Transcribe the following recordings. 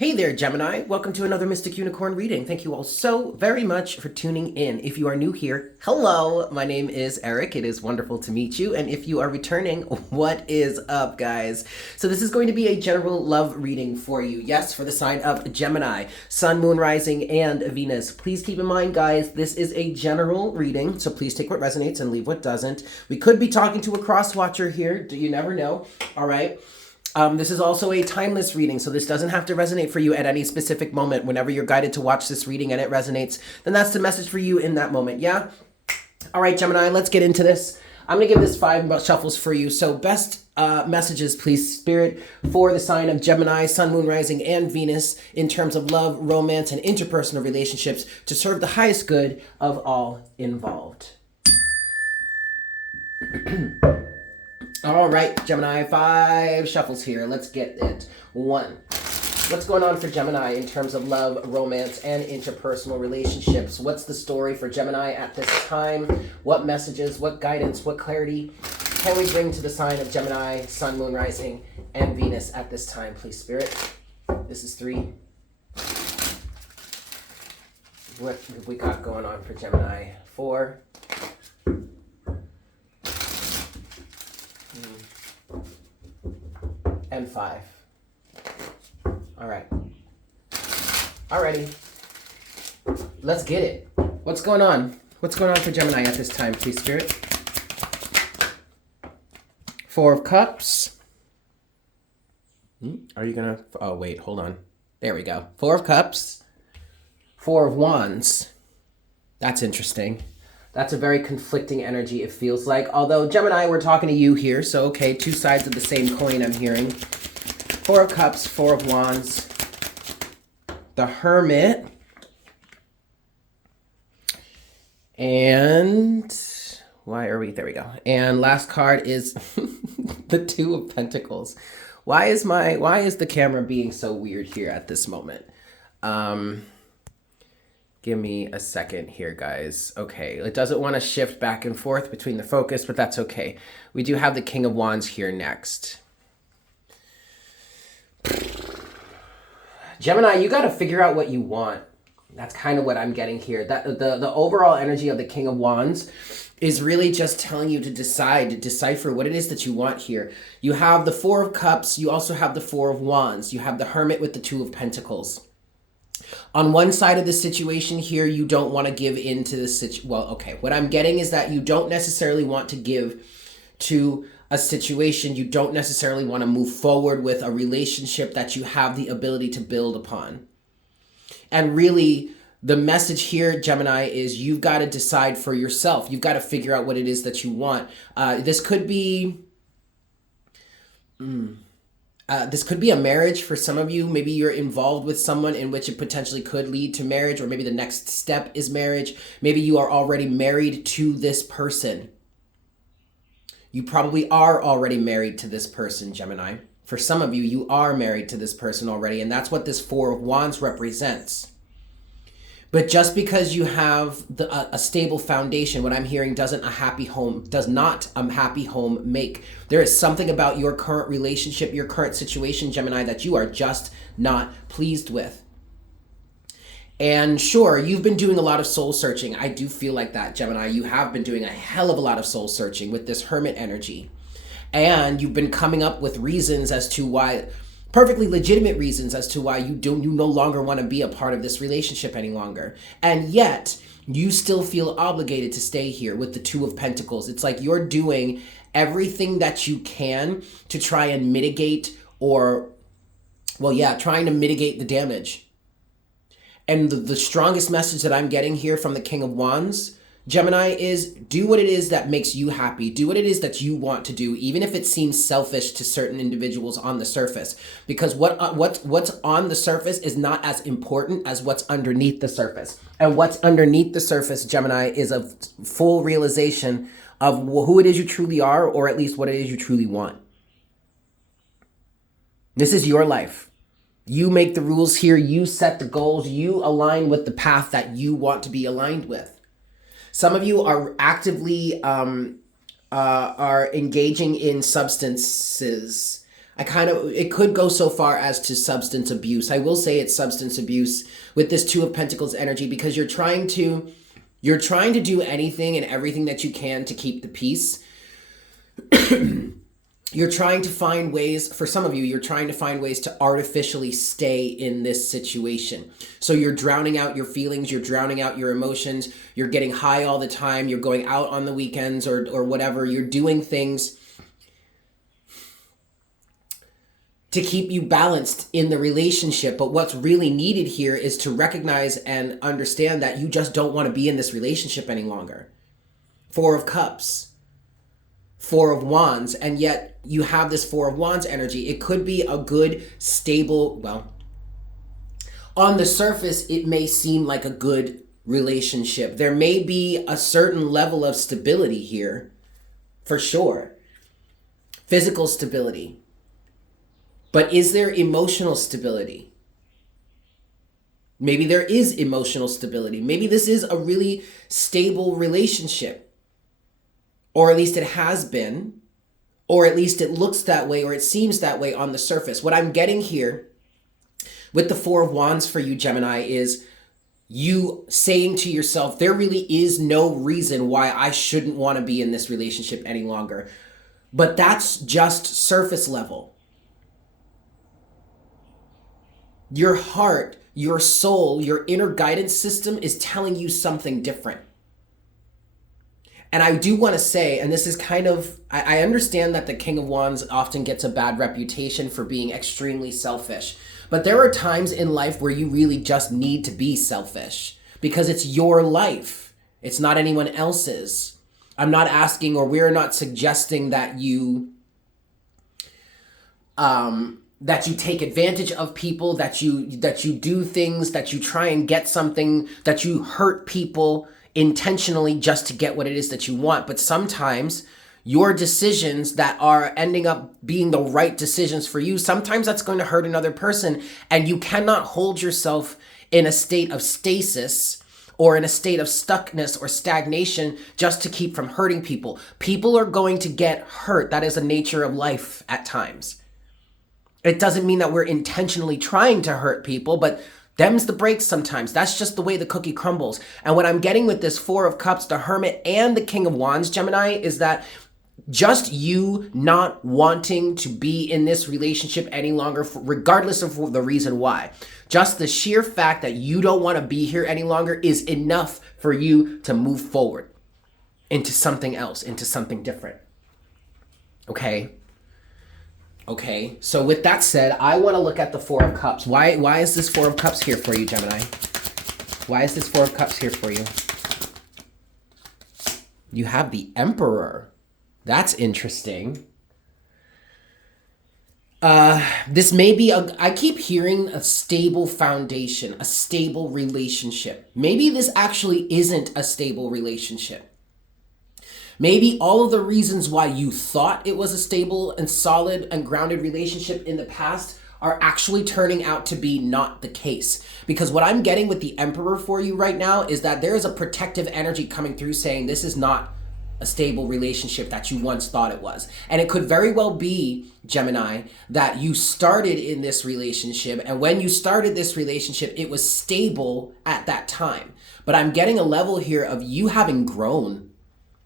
Hey there, Gemini. Welcome to another Mystic Unicorn reading. Thank you all so very much for tuning in. If you are new here, hello. My name is Eric. It is wonderful to meet you. And if you are returning, what is up, guys? So this is going to be a general love reading for you. Yes, for the sign of Gemini, Sun, Moon, Rising, and Venus. Please keep in mind, guys, this is a general reading. So please take what resonates and leave what doesn't. We could be talking to a cross-watcher here. You never know. All right. This is also a timeless reading, so this doesn't have to resonate for you at any specific moment. Whenever you're guided to watch this reading and it resonates, then that's the message for you in that moment, yeah? All right, Gemini, let's get into this. I'm going to give this 5 shuffles for you. So best messages, please, Spirit, for the sign of Gemini, Sun, Moon, Rising, and Venus in terms of love, romance, and interpersonal relationships to serve the highest good of all involved. All right, Gemini, 5 shuffles here. Let's get it. 1. What's going on for Gemini in terms of love, romance, and interpersonal relationships? What's the story for Gemini at this time? What messages, what guidance, what clarity can we bring to the sign of Gemini, Sun, Moon, Rising, and Venus at this time, please, Spirit? This is 3. What have we got going on for Gemini? 4. And 5. All right. Alrighty. Let's get it. What's going on? What's going on for Gemini at this time, please, Spirit? 4 of Cups. Are you gonna... Oh, wait, hold on. There we go. 4 of Cups. 4 of Wands. That's interesting. That's a very conflicting energy, it feels like. Although, Gemini, we're talking to you here, so okay, 2 sides of the same coin I'm hearing. 4 of Cups, 4 of Wands, the Hermit, and why are we, there we go. And last card is the 2 of Pentacles. Why is the camera being so weird here at this moment? Give me a second here, guys. Okay, it doesn't want to shift back and forth between the focus, but that's okay. We do have the King of Wands here next. Gemini, you got to figure out what you want. That's kind of what I'm getting here. That the overall energy of the King of Wands is really just telling you to decipher what it is that you want here. You have the 4 of Cups. You also have the 4 of Wands. You have the Hermit with the 2 of Pentacles. On one side of the situation here, you don't want to give into the situation. Well, okay, what I'm getting is that you don't necessarily want to give to a situation. You don't necessarily want to move forward with a relationship that you have the ability to build upon. And really, the message here, Gemini, is you've got to decide for yourself. You've got to figure out what it is that you want. This could be... this could be a marriage for some of you. Maybe you're involved with someone in which it potentially could lead to marriage, or maybe the next step is marriage. Maybe you are already married to this person. You probably are already married to this person, Gemini. For some of you, you are married to this person already, and that's what this 4 of Wands represents. But just because you have a stable foundation, what I'm hearing does not a happy home make. There is something about your current relationship, your current situation, Gemini, that you are just not pleased with. And sure, you've been doing a lot of soul searching. I do feel like that, Gemini. You have been doing a hell of a lot of soul searching with this Hermit energy. And you've been coming up with reasons as to why... perfectly legitimate reasons as to why you no longer want to be a part of this relationship any longer. And yet, you still feel obligated to stay here with the 2 of Pentacles. It's like you're doing everything that you can to try and mitigate trying to mitigate the damage. And the strongest message that I'm getting here from the King of Wands, Gemini, is do what it is that makes you happy. Do what it is that you want to do, even if it seems selfish to certain individuals on the surface. Because what's on the surface is not as important as what's underneath the surface. And what's underneath the surface, Gemini, is a full realization of who it is you truly are, or at least what it is you truly want. This is your life. You make the rules here. You set the goals. You align with the path that you want to be aligned with. Some of you are actively are engaging in substances. It could go so far as to substance abuse. I will say it's substance abuse with this Two of Pentacles energy, because you're trying to do anything and everything that you can to keep the peace. You're trying to find ways, for some of you, you're trying to find ways to artificially stay in this situation. So you're drowning out your feelings, you're drowning out your emotions, you're getting high all the time, you're going out on the weekends or whatever, you're doing things to keep you balanced in the relationship. But what's really needed here is to recognize and understand that you just don't want to be in this relationship any longer. Four of Cups. Four of Wands, and yet you have this Four of Wands energy. It could be a good, stable, well, on the surface, it may seem like a good relationship. There may be a certain level of stability here, for sure. Physical stability. But is there emotional stability? Maybe there is emotional stability. Maybe this is a really stable relationship. Or at least it has been, or at least it looks that way, or it seems that way on the surface. What I'm getting here with the Four of Wands for you, Gemini, is you saying to yourself, there really is no reason why I shouldn't want to be in this relationship any longer. But that's just surface level. Your heart, your soul, your inner guidance system is telling you something different. And I do want to say, and this is kind of, I understand that the King of Wands often gets a bad reputation for being extremely selfish. But there are times in life where you really just need to be selfish because it's your life. It's not anyone else's. I'm not asking, or we're not suggesting that you take advantage of people, that you do things, that you try and get something, that you hurt people intentionally just to get what it is that you want. But sometimes your decisions that are ending up being the right decisions for you, sometimes that's going to hurt another person, and you cannot hold yourself in a state of stasis or in a state of stuckness or stagnation just to keep from hurting people. People are going to get hurt. That is the nature of life at times. It doesn't mean that we're intentionally trying to hurt people, but them's the breaks sometimes. That's just the way the cookie crumbles. And what I'm getting with this Four of Cups, the Hermit, and the King of Wands, Gemini, is that just you not wanting to be in this relationship any longer, regardless of the reason why. Just the sheer fact that you don't want to be here any longer is enough for you to move forward into something else, into something different. Okay? Okay, so with that said, I want to look at the Four of Cups. Why is this Four of Cups here for you, Gemini? Why is this Four of Cups here for you? You have the Emperor. That's interesting. This may be I keep hearing a stable foundation, a stable relationship. Maybe this actually isn't a stable relationship. Maybe all of the reasons why you thought it was a stable and solid and grounded relationship in the past are actually turning out to be not the case. Because what I'm getting with the Emperor for you right now is that there is a protective energy coming through saying this is not a stable relationship that you once thought it was. And it could very well be, Gemini, that you started in this relationship, and when you started this relationship, it was stable at that time. But I'm getting a level here of you having grown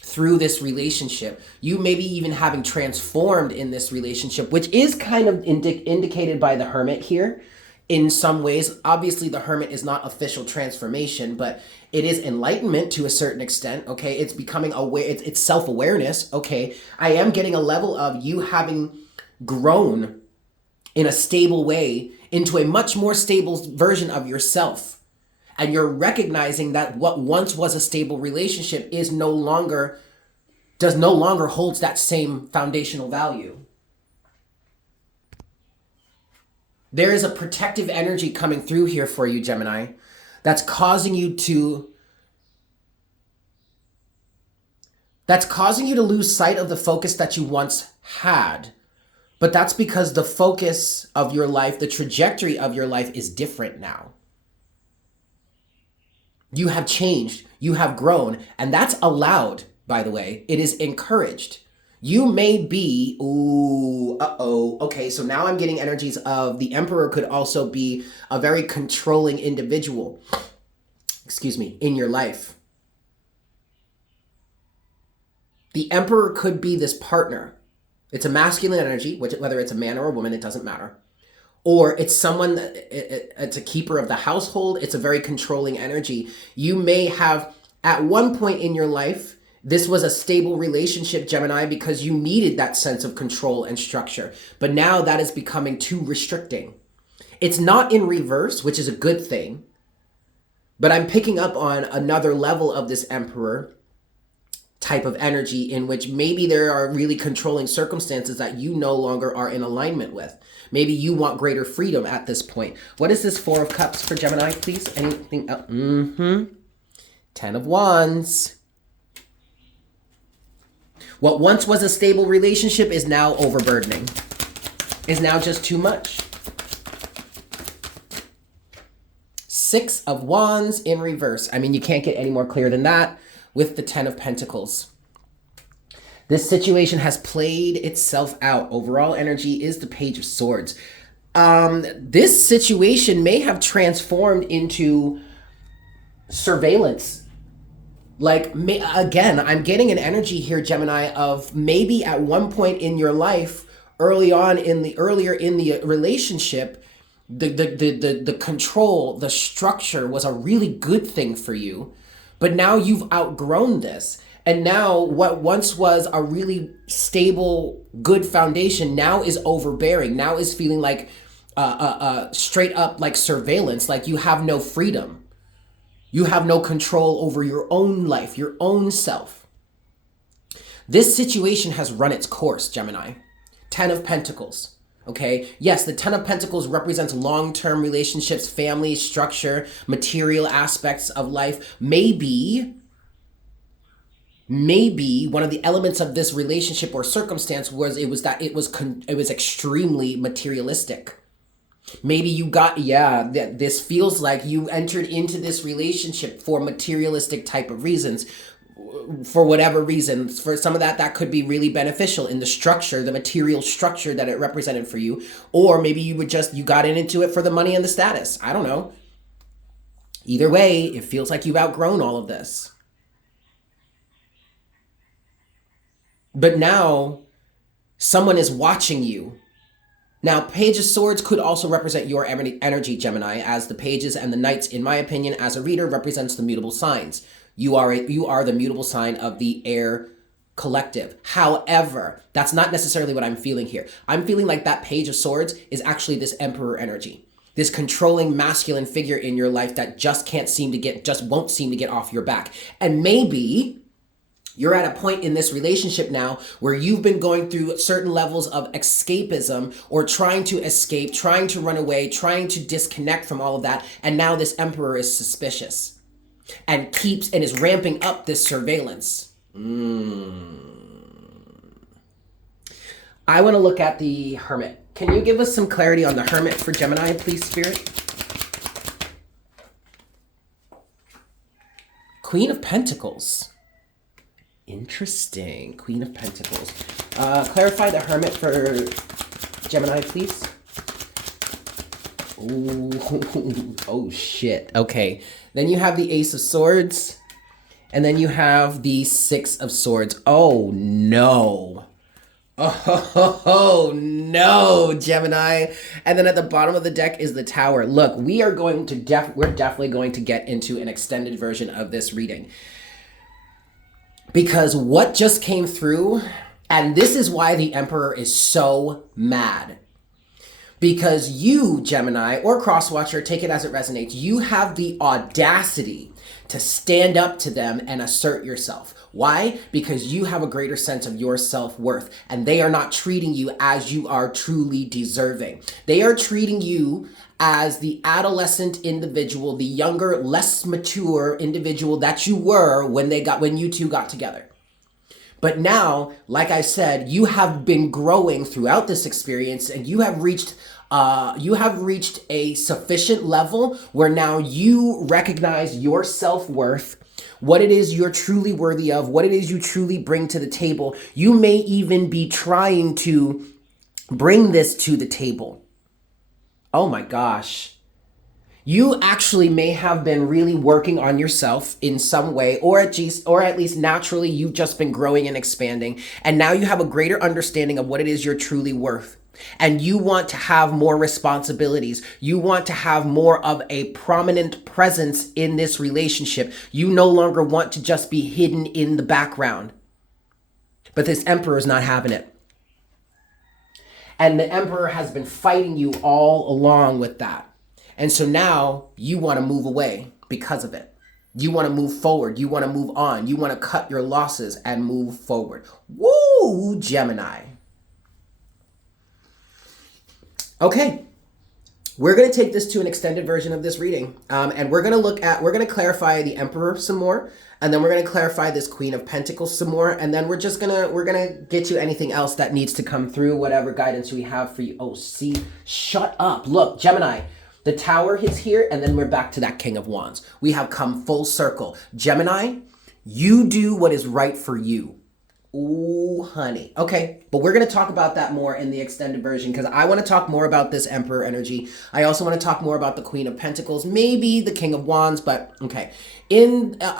through this relationship, you maybe even having transformed in this relationship, which is kind of indicated by the Hermit here in some ways. Obviously, the Hermit is not official transformation, but it is enlightenment to a certain extent, okay? It's becoming aware, it's self-awareness, okay? I am getting a level of you having grown in a stable way into a much more stable version of yourself. And you're recognizing that what once was a stable relationship no longer holds that same foundational value. There is a protective energy coming through here for you, Gemini, that's causing you to lose sight of the focus that you once had. But that's because the focus of your life, the trajectory of your life is different now. You have changed, you have grown, and that's allowed, by the way. It is encouraged. You may be, okay, so now I'm getting energies of the Emperor could also be a very controlling individual, in your life. The Emperor could be this partner. It's a masculine energy, whether it's a man or a woman, it doesn't matter. Or it's someone that it's a keeper of the household. It's a very controlling energy. You may have, at one point in your life, this was a stable relationship, Gemini, because you needed that sense of control and structure. But now that is becoming too restricting. It's not in reverse, which is a good thing. But I'm picking up on another level of this Emperor type of energy in which maybe there are really controlling circumstances that you no longer are in alignment with. Maybe you want greater freedom at this point. What is this Four of Cups for Gemini, please? Anything else? Ten of Wands. What once was a stable relationship is now overburdening, is now just too much. Six of Wands in reverse. I mean, you can't get any more clear than that with the Ten of Pentacles. This situation has played itself out. Overall energy is the Page of Swords. This situation may have transformed into surveillance. Like, again, I'm getting an energy here, Gemini, of maybe at one point in your life, earlier in the relationship, the control, the structure was a really good thing for you. But now you've outgrown this. And now what once was a really stable, good foundation now is overbearing. Now is feeling like straight up like surveillance, like you have no freedom. You have no control over your own life, your own self. This situation has run its course, Gemini. Ten of Pentacles. Okay, yes, the Ten of Pentacles represents long-term relationships, family, structure, material aspects of life. Maybe one of the elements of this relationship or circumstance was it was extremely materialistic. Maybe you got, this feels like you entered into this relationship for materialistic type of reasons. For whatever reason, for some of that could be really beneficial in the structure, the material structure that it represented for you. Or maybe you got into it for the money and the status. I don't know. Either way, it feels like you've outgrown all of this. But now someone is watching you. Now, Page of Swords could also represent your energy, Gemini, as the pages and the knights, in my opinion, as a reader, represents the mutable signs. You are the mutable sign of the air collective. However, that's not necessarily what I'm feeling here. I'm feeling like that Page of Swords is actually this Emperor energy, this controlling masculine figure in your life that just won't seem to get off your back. And maybe you're at a point in this relationship now where you've been going through certain levels of escapism or trying to escape, trying to run away, trying to disconnect from all of that. And now this Emperor is suspicious and is ramping up this surveillance. I want to look at the Hermit. Can you give us some clarity on the Hermit for Gemini, please, Spirit? Queen of Pentacles. Interesting. Queen of Pentacles. Clarify the Hermit for Gemini, please. Ooh, oh, shit. Okay. Then you have the Ace of Swords. And then you have the Six of Swords. Oh, no. Oh, no, Gemini. And then at the bottom of the deck is the Tower. Look, we're definitely going to get into an extended version of this reading. Because what just came through, and this is why the Emperor is so mad. Because you, Gemini, or Crosswatcher, take it as it resonates, you have the audacity to stand up to them and assert yourself. Why? Because you have a greater sense of your self-worth, and they are not treating you as you are truly deserving. They are treating you as the adolescent individual, the younger, less mature individual that you were when you two got together. But now, like I said, you have been growing throughout this experience and you have reached You have reached a sufficient level where now you recognize your self-worth, what it is you're truly worthy of, what it is you truly bring to the table. You may even be trying to bring this to the table. Oh my gosh. You actually may have been really working on yourself in some way, or at least naturally, you've just been growing and expanding. And now you have a greater understanding of what it is you're truly worth. And you want to have more responsibilities. You want to have more of a prominent presence in this relationship. You no longer want to just be hidden in the background. But this Emperor is not having it. And the Emperor has been fighting you all along with that. And so now you want to move away because of it. You want to move forward. You want to move on. You want to cut your losses and move forward. Woo, Gemini. Okay. We're going to take this to an extended version of this reading. And we're going to clarify the Emperor some more. And then we're going to clarify this Queen of Pentacles some more. And then we're going to get you anything else that needs to come through, whatever guidance we have for you. Oh, see, shut up. Look, Gemini. The Tower is here, and then we're back to that King of Wands. We have come full circle. Gemini, you do what is right for you. Ooh, honey. Okay, but we're going to talk about that more in the extended version because I want to talk more about this Emperor energy. I also want to talk more about the Queen of Pentacles, maybe the King of Wands, but okay.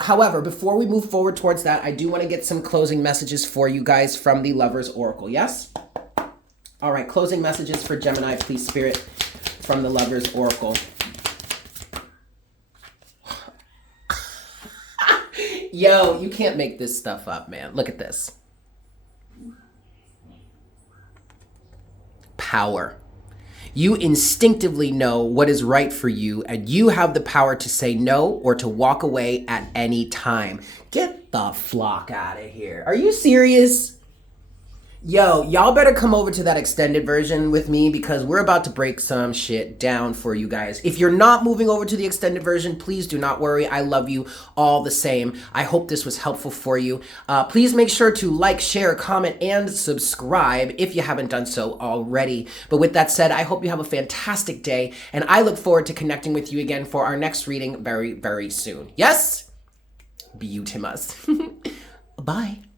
However, before we move forward towards that, I do want to get some closing messages for you guys from the Lovers Oracle. Yes? All right, closing messages for Gemini, please, Spirit, from the Lovers Oracle. Yo, you can't make this stuff up, man. Look at this. Power. You instinctively know what is right for you, and you have the power to say no or to walk away at any time. Get the flock out of here. Are you serious? Yo, y'all better come over to that extended version with me because we're about to break some shit down for you guys. If you're not moving over to the extended version, please do not worry. I love you all the same. I hope this was helpful for you. Please make sure to like, share, comment, and subscribe if you haven't done so already. But with that said, I hope you have a fantastic day, and I look forward to connecting with you again for our next reading very, very soon. Yes? Beautimus. Bye.